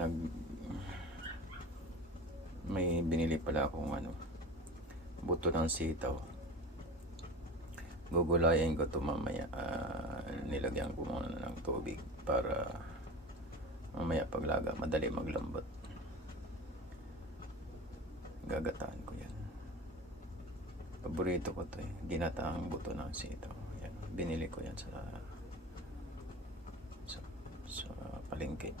nag may binili pala akong ano buto ng sitaw. Gugulayin ko to mamaya. Ah, nilagyan ko muna ng tubig para mamaya paglaga madali maglambot. Gagataan ko yan. Paborito ko to eh. Ginataang buto ng sitaw. Yan. Binili ko yan sa sa, sa palengke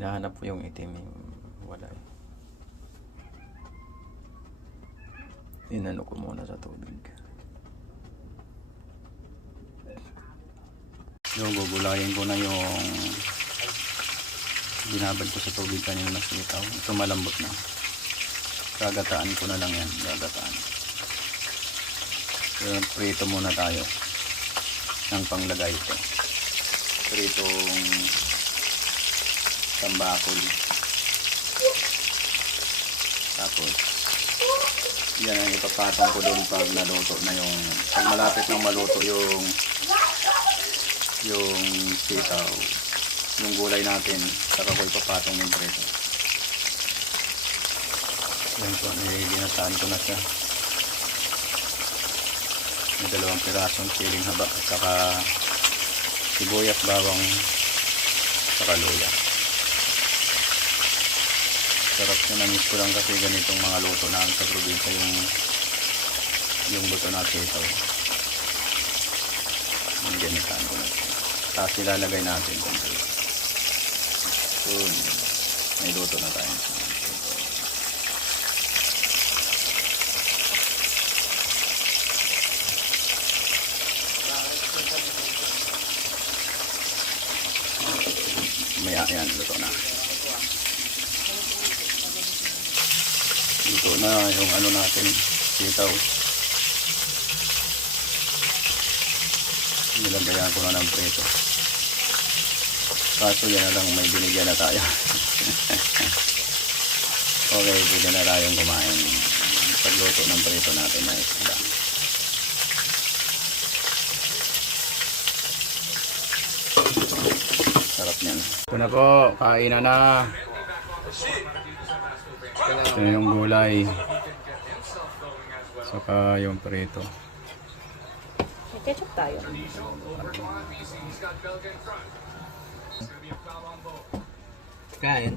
hinahanap ko yung itim yung wala eh. Inano ko muna sa tubig. Yung gugulayin ko na yung binabad ko sa tubig kanina na sitaw. Ito malambot na. Gagataan ko na lang yan. Gagataan. So, prito muna tayo. Ng panglagay ito. Pritong tambakol. Tapos yan ang ipapatong ko doon pag naluto na yung pag malapit nang maluto yung yung sitaw. Yung gulay natin saka ko ipapatong yung prito yan po nilinataan ko na siya. May dalawang pirasong siling haba at saka sibuyas bawang saka luya sarap na namiss ko lang kasi ganitong mga luto namin sa probinsya yung yung buto na sitaw. Yung ganitaan ko na siya tapos ilalagay natin kung so may luto na tayo. May ayan luto na luto na yung ano natin sitaw. Nilagayan ko na ng preto. Kaso yan na lang may binigyan na tayo. Okay pwede na tayong kumain. Pagluto ng preto natin na isda. Sarap niyan. Ito na po kain na na ito yung gulay saka yung preto May ketchup tayo. Kain.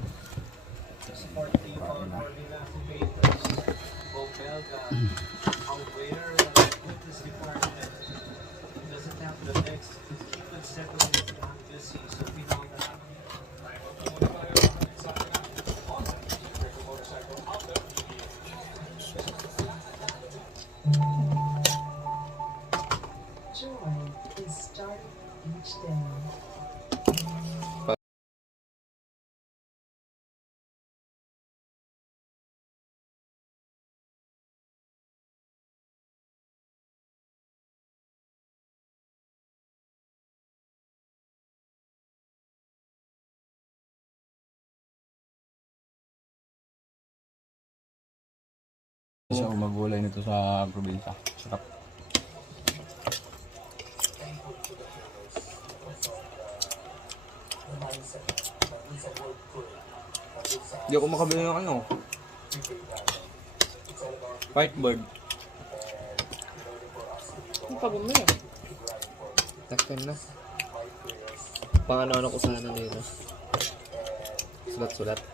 Joy Isa ko magulay nito sa probinsya. Sarap. Hindi ako makabili ng ano. White bird. Ang pa bumili. Takpan na. Pang ano-ano ko sana nila. Sulat-sulat.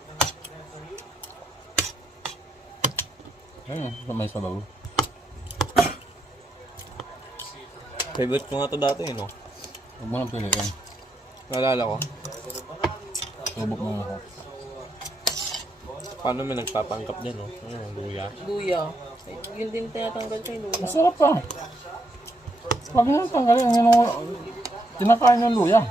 Ayun, sa may sabaw. Favorite ko nga to dati eh, no? Huwag mo nang piliin. Naalala ko. Subok mo ako. Paano may nagpapangkap dyan, no? Ano, luya. Luya. Yun din tinatanggal ko yung luya. Masarap pa. Pag nga tanggalin ang ginagawa, kinakain ng luya.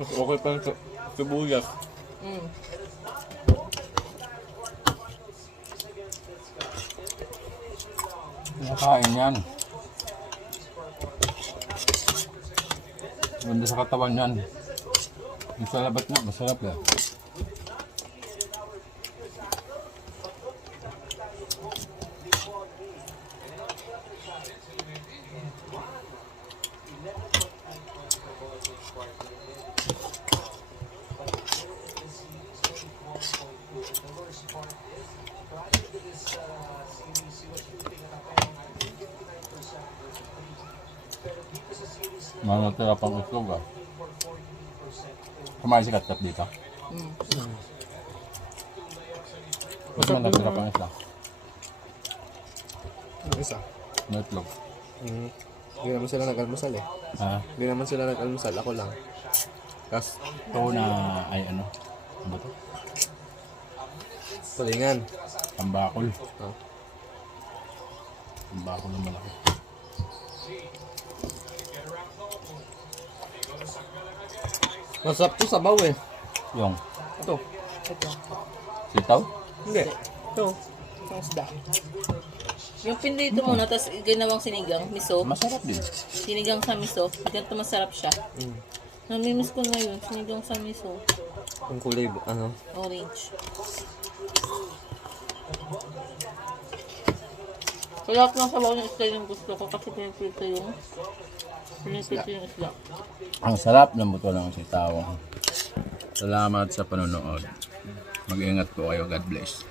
Mas okay pa yung sa- sibuyas. Mm. Kinakain yan. Ganda sa katawan yan. Yung sa labat nga, masarap yan. Mga natira pang itlog ah. Kumain si Katkat dito. Mm. Ba't man natira pang itlog? Yung isa. Na itlog. Hmm. Hindi naman sila nag-almusal eh. Ha? Hindi naman sila nag-almusal. Ako lang. Tapos, Ito na ay ano? Ano ba ito? tulingan. Tambakol. Oh. Tambakol na malaki. Masarap to sabaw eh. Yung Ito. Ito. sitaw? Hindi. Ito. Ang isda. Yung pinrito muna, tapos ginawang sinigang, miso. Masarap din. Sinigang sa miso. Ganito masarap siya. Mm. Namimiss ko ngayon, sinigang sa miso. Ang kulay, ano, Orange. Kaya ako ng sabaw ng isda yung gusto ko kasi pinipito yung pinipito yung isda. Ang sarap ng buto ng sitaw. Salamat sa panonood. Mag-ingat po kayo. God bless.